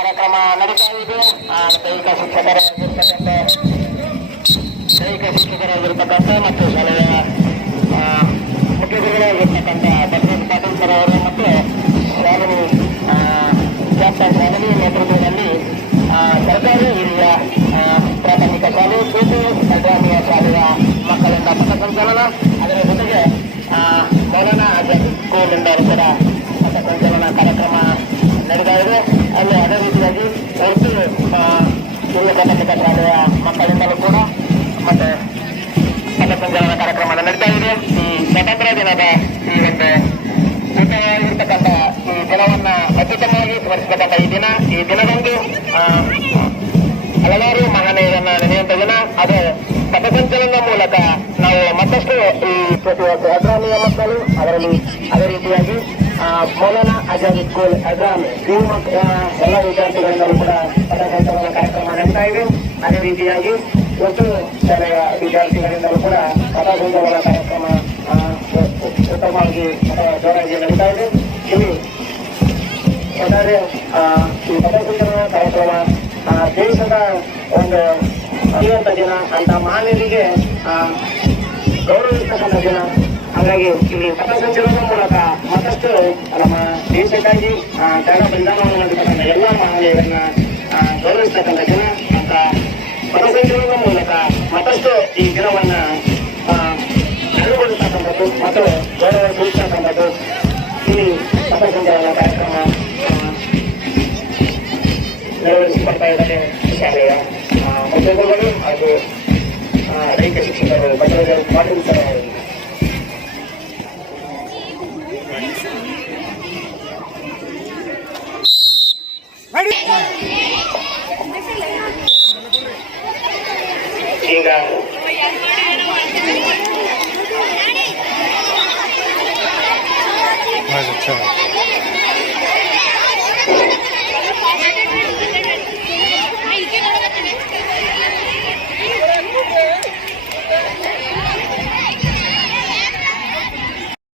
ಕಾರ್ಯಕ್ರಮ ನಡೀತಾ ಇದೆ. ದೈಹಿಕ ಶಿಕ್ಷಕರಾಗಿರ್ತಕ್ಕಂಥ ಮತ್ತು ಶಾಲೆಯ ಮುಖ್ಯಗುರುಗಳಾಗಿರ್ತಕ್ಕಂಥ ಬಸವರಾಜ್ ಪಾಟೀಲ್ ಸರ್ ಅವರು ಮತ್ತು ಶಾಲಿನಿ ಕ್ಯಾಪ್ಟನ್ ಶಾಲಿನಿ ನೇತೃತ್ವದಲ್ಲಿ ಸರ್ಕಾರಿ ಹಿರಿಯ ಪ್ರಾಥಮಿಕ ಶಾಲೆ ಗ್ರಾಮೀಣ ಶಾಲೆಯ ಮಕ್ಕಳಿಂದ ಪಥಸಂಚಲನ, ಅದರ ಜೊತೆಗೆ ಮೌಲಾನಾ ಆಜಾದ್ ಸ್ಕೂಲಿಂದ ಕೂಡ ಪಥಸಂಚಲನ ಕಾರ್ಯಕ್ರಮ ನಡೀತಾ ಇದೆ. ಅಲ್ಲಿ ಅದೇ ರೀತಿಯಾಗಿ ಒಟ್ಟು ಹಿರಿಯ ಪ್ರಾಥಮಿಕ ಶಾಲೆಯ ಮಕ್ಕಳಿಂದಲೂ ಕೂಡ ಮತ್ತೆ ಪಥಸಂಚಲನ ಕಾರ್ಯಕ್ರಮ ನಡೀತಾ ಇದೆ. ಈ ಸ್ವಾತಂತ್ರ್ಯ ದಿನದ ಈ ಒಂದು ಇರ್ತಕ್ಕಂಥ ಈ ದಿನವನ್ನ ಅತ್ಯುತ್ತಮವಾಗಿ ಸ್ಮರಿಸತಕ್ಕಂಥ ಈ ದಿನದಂದು ಹಲವಾರು ಮಹನೀಯರನ್ನ ನೆನೆಯುವಂತ ದಿನ. ಅದು ಪಥಸಂಚಲನ ಮೂಲಕ ನಾವು ಮತ್ತಷ್ಟು ಈ ಅಗ್ರಾಮಿಯ ಮಕ್ಕಳು, ಅದರಲ್ಲಿ ಅದೇ ರೀತಿಯಾಗಿ ಮೌಲಾನಾ ಆಜಾದ್ ಸ್ಕೂಲ್ ಅಗ್ರಾಮ್ ಎಲ್ಲ ವಿದ್ಯಾರ್ಥಿಗಳಿಂದಲೂ ಕೂಡ ಪಥಸಂಚಲನ ಕಾರ್ಯಕ್ರಮ ನಡೀತಾ ಇದೆ. ಅದೇ ರೀತಿಯಾಗಿ ಒಟ್ಟು ಶಾಲೆಯ ವಿದ್ಯಾರ್ಥಿಗಳಿಂದಲೂ ಕೂಡ ಪಥಸಂಚಲನ ಕಾರ್ಯಕ್ರಮ ಉತ್ತಮವಾಗಿ ಜೋರಾಗಿ ನಡೀತಾ ಇದೆ. ಇಲ್ಲಿ ಒಟ್ಟಾರೆ ಈ ಪಥಸಂಚಲನ ಕಾರ್ಯಕ್ರಮ ದೇಶದ ಒಂದು ಅರಿಯುವಂತ ದಿನ ಅಂತ ಮಹನೀಯರಿಗೆ ಗೌರವಿಸ್ತಕ್ಕಂಥ ದಿನ. ಹಾಗಾಗಿ ಇಲ್ಲಿ ಪಥಸಂಚಲನ ಮೂಲಕ ಮತ್ತಷ್ಟು ನಮ್ಮ ದೇಶಕ್ಕಾಗಿ ತ್ಯಾಗ ಬಲಿದಾನವನ್ನು ಮಾಡಿರ್ತಕ್ಕಂಥ ಎಲ್ಲ ಮಹನೀಯರನ್ನ ಗೌರವಿಸ್ತಕ್ಕಂಥ ದಿನ ಅಂತ ಪಥಸಂಚಲನ ಮೂಲಕ ಮತ್ತಷ್ಟು ಈ ದಿನವನ್ನ ನೆರವೇರಿಸ್ತಕ್ಕಂಥದ್ದು ಮತ್ತು ಗೌರವ ಸೂಚಿಸ್ತಕ್ಕಂಥದ್ದು ಇಲ್ಲಿ ಪಥಸಂಚಲನ ಕಾರ್ಯಕ್ರಮ ನೆರವೇರಿಸಿಕೊಡ್ತಾ ಇದ್ದಾರೆ ಶಾಲೆಯ ಮುಖ್ಯಗುರುಗಳು ಹಾಗೂ ದೈಹಿಕ ಶಿಕ್ಷಕರು ಬಸವರಾಜ್ ಪಾಟೀಲ್ ಸರ್ ಅವರು. ಈಗ